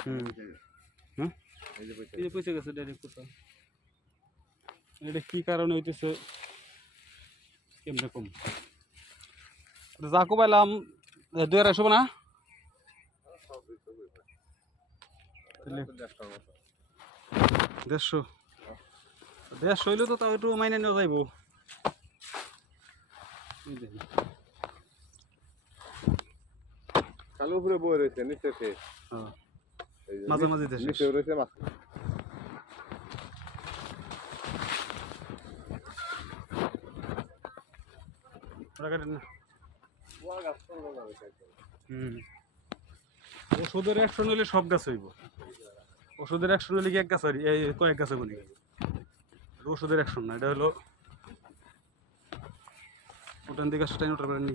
হুম। এই যে পয়সা গেছে। ডাইরেক্ট কোথাও এটা কি কারণে হইতেছে? কেমনে কম? যা কোবাইলাম দুই আড়াইশো না? দেড়শো। দেড়শো হইলে তো তাও একটু মাইনে নেওয়া যাইব। কালো উপরে বই রয়েছে নিচে হ্যাঁ। এই যে মাঝামাঝি নিচ- নিচে রয়েছে মাছ ওরা কাটেন না হুম ওষুধের অ্যাকশন হলে সব গাছ হইব ওষুধের অ্যাকশন হলে কি এক গাছ? এই কয়েক গাছে বলি ওষুধের অ্যাকশন না এটা হলো ওটান দিকে টাইম ওটার পারেননি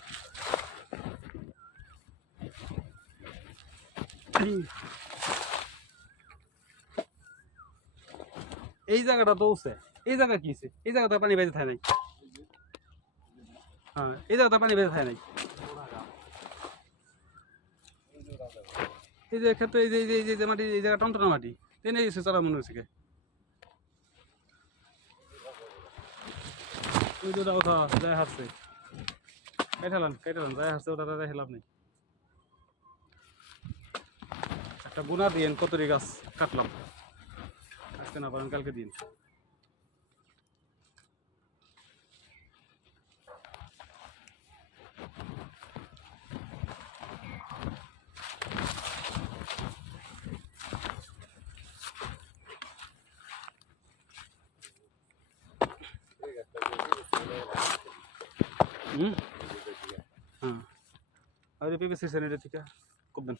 এই জায়গাটা তো উঠছে। এই জায়গা কি? এই জায়গাটা পানি বেঁচে থাকে নাই। হ্যাঁ এই জায়গাটা পানি বেঁচে থাকে নাই। এই যে ক্ষেত্রে এই যে এই যে, এই যে- মাটি, এই জায়গা টনটনা মাটি তেনে গেছে চারা মনে হচ্ছে ওই দুটা ওঠা, যায় হারছে কেটালান কেটালান যায় হারছে ওটা যায় হেলাম নেই। একটা গুণা দিন কতরি গাছ কাটলাম। আজকে না পারেন কালকে দিন। হুম? হ্যাঁ। আর পিপিসি সেনেটা থেকে খুব দেন।